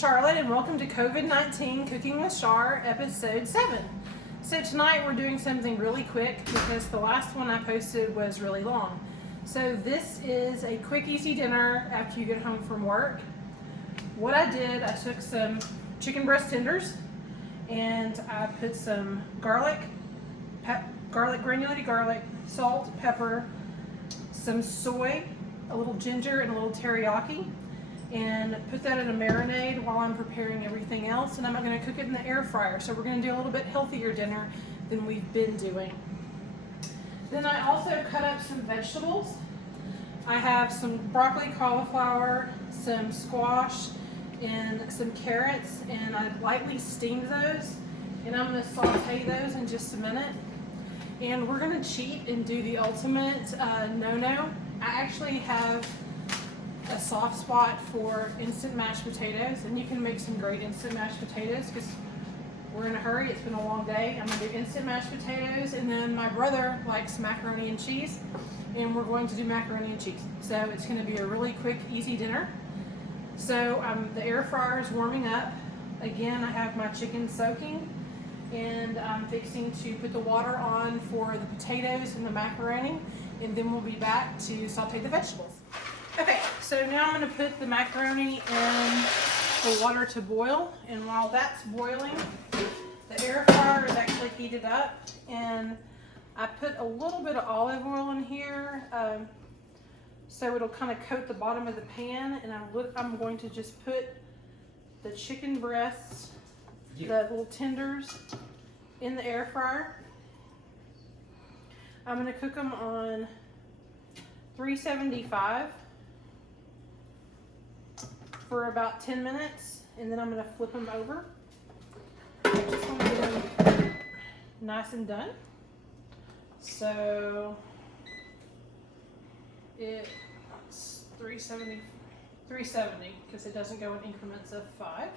Charlotte and welcome to COVID-19 Cooking with Char, episode 7. So tonight we're doing something really quick because the last one I posted was really long. So this is a quick, easy dinner after you get home from work. What I did, I took some chicken breast tenders and I put some granulated garlic, salt, pepper, some soy, a little ginger, and a little teriyaki, and put that in a marinade while I'm preparing everything else. And I'm going to cook it in the air fryer. So we're going to do a little bit healthier dinner than we've been doing. Then I also cut up some vegetables. I have some broccoli, cauliflower, some squash, and some carrots, and I lightly steamed those. And I'm going to saute those in just a minute. And we're going to cheat and do the ultimate no-no. I actually have a soft spot for instant mashed potatoes, and you can make some great instant mashed potatoes because we're in a hurry. It's been a long day. I'm going to do instant mashed potatoes, and then my brother likes macaroni and cheese, and we're going to do macaroni and cheese. So it's going to be a really quick, easy dinner. So the air fryer is warming up. Again, I have my chicken soaking, and I'm fixing to put the water on for the potatoes and the macaroni, and then we'll be back to saute the vegetables. Okay, so now I'm going to put the macaroni in the water to boil, and while that's boiling, the air fryer is actually heated up, and I put a little bit of olive oil in here so it'll kind of coat the bottom of the pan, and I'm going to just put the chicken breasts, the little tenders, in the air fryer. I'm going to cook them on 375 for about 10 minutes, and then I'm going to flip them over. I just want to get them nice and done. So it's 370 because it doesn't go in increments of 5.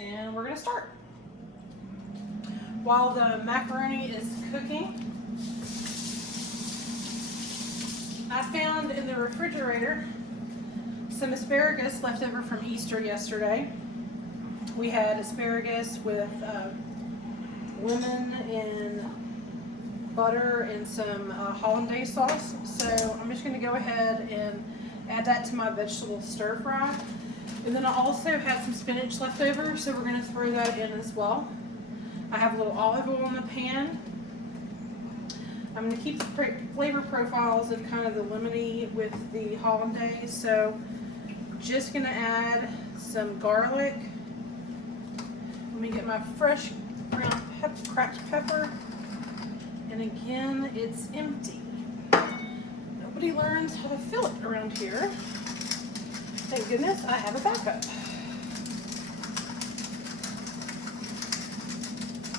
And we're going to start. While the macaroni is cooking, I found in the refrigerator some asparagus left over from Easter yesterday. We had asparagus with lemon and butter and some hollandaise sauce. So I'm just going to go ahead and add that to my vegetable stir fry. And then I also had some spinach left over, so we're going to throw that in as well. I have a little olive oil in the pan. I'm going to keep the flavor profiles of kind of the lemony with the hollandaise. So just going to add some garlic. Let me get my fresh ground cracked pepper. And again, it's empty. Nobody learns how to fill it around here. Thank goodness I have a backup.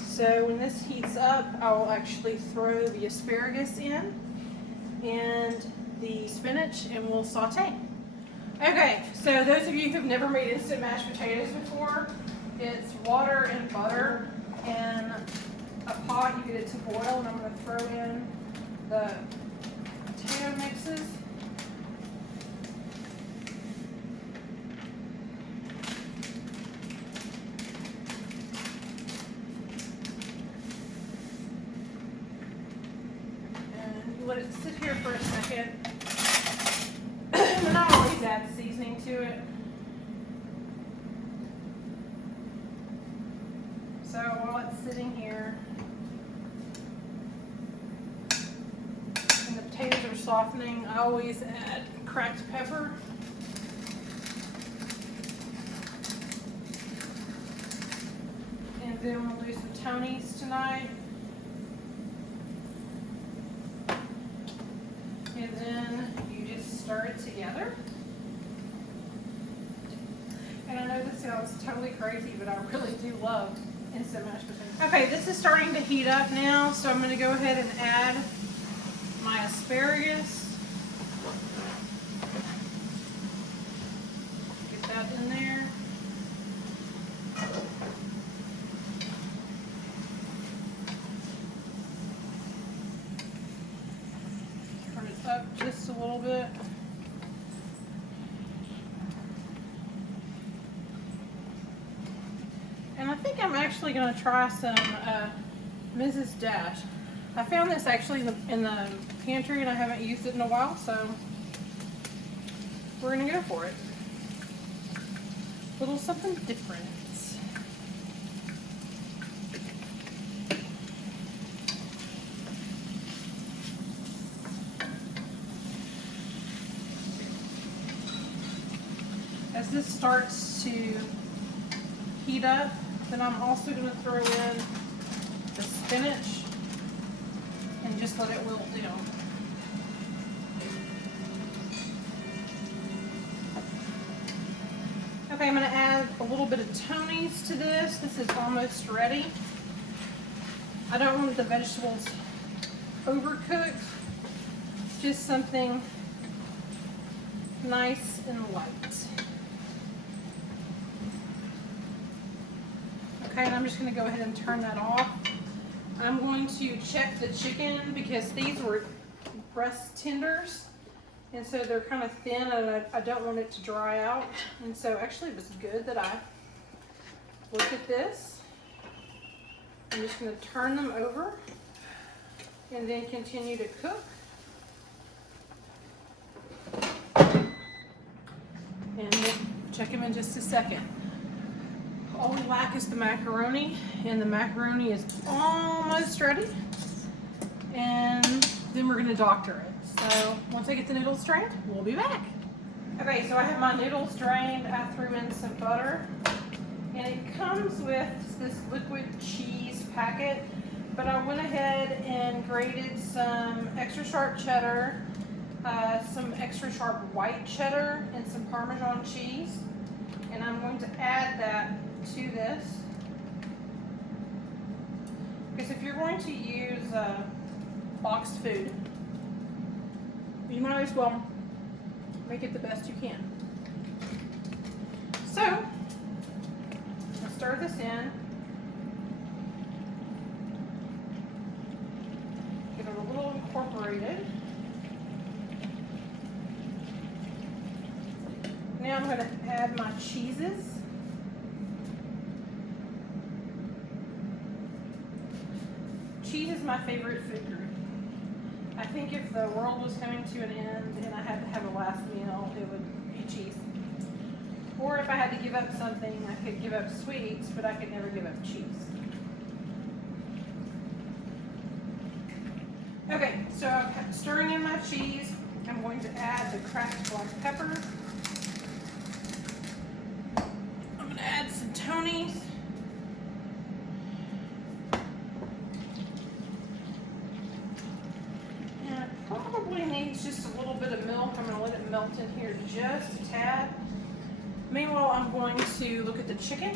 So when this heats up, I will actually throw the asparagus in and the spinach, and we'll saute. Okay, so those of you who've never made instant mashed potatoes before, it's water and butter and a pot. You get it to boil, and I'm going to throw in the potato mixes. Let it sit here for a second. And I always add seasoning to it. So while it's sitting here and the potatoes are softening, I always add cracked pepper. And then we'll do some Tonys tonight. And then you just stir it together. And I know this sounds totally crazy, but I really do love instant mashed potatoes. Okay, this is starting to heat up now, so I'm going to go ahead and add my asparagus. Get that in there. Up just a little bit. And I think I'm actually going to try some Mrs. Dash. I found this actually in the pantry and I haven't used it in a while, so we're going to go for it. A little something different. As this starts to heat up, then I'm also going to throw in the spinach and just let it wilt down. Okay, I'm going to add a little bit of Tony's to this. This is almost ready. I don't want the vegetables overcooked, just something nice and light. Okay, and I'm just going to go ahead and turn that off. I'm going to check the chicken because these were breast tenders. And so they're kind of thin and I don't want it to dry out. And so actually it was good that I looked at this. I'm just going to turn them over and then continue to cook. And we'll check them in just a second. All we lack is the macaroni, and the macaroni is almost ready. And then we're going to doctor it. So once I get the noodles drained, we'll be back. Okay, so I have my noodles drained. I threw in some butter, and it comes with this liquid cheese packet, but I went ahead and grated some extra sharp cheddar, some extra sharp white cheddar, and some Parmesan cheese, and I'm going to add that to this, because if you're going to use boxed food, you might as well make it the best you can. So, I'll stir this in, get it a little incorporated. Now I'm going to add my cheeses. Cheese is my favorite food group. I think if the world was coming to an end and I had to have a last meal, it would be cheese. Or if I had to give up something, I could give up sweets, but I could never give up cheese. Okay, so I'm stirring in my cheese. I'm going to add the cracked black pepper. I'm going to add some Tony's. Probably needs just a little bit of milk. I'm going to let it melt in here just a tad. Meanwhile, I'm going to look at the chicken.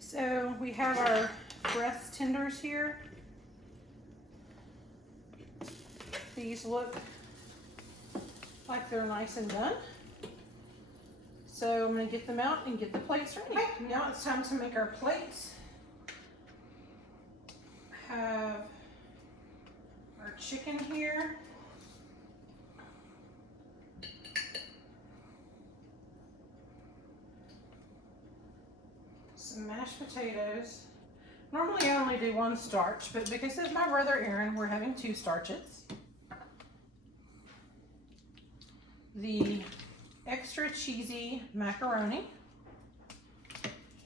So we have our breast tenders here. These look like they're nice and done. So I'm going to get them out and get the plates ready. Okay, now it's time to make our plates. Have our chicken here. Some mashed potatoes. Normally I only do one starch, but because of my brother Aaron, we're having 2 starches. The extra cheesy macaroni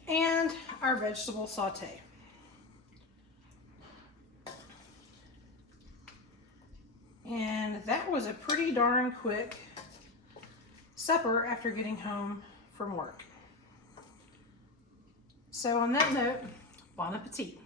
and our vegetable saute. And that was a pretty darn quick supper after getting home from work. So on that note, bon appetit.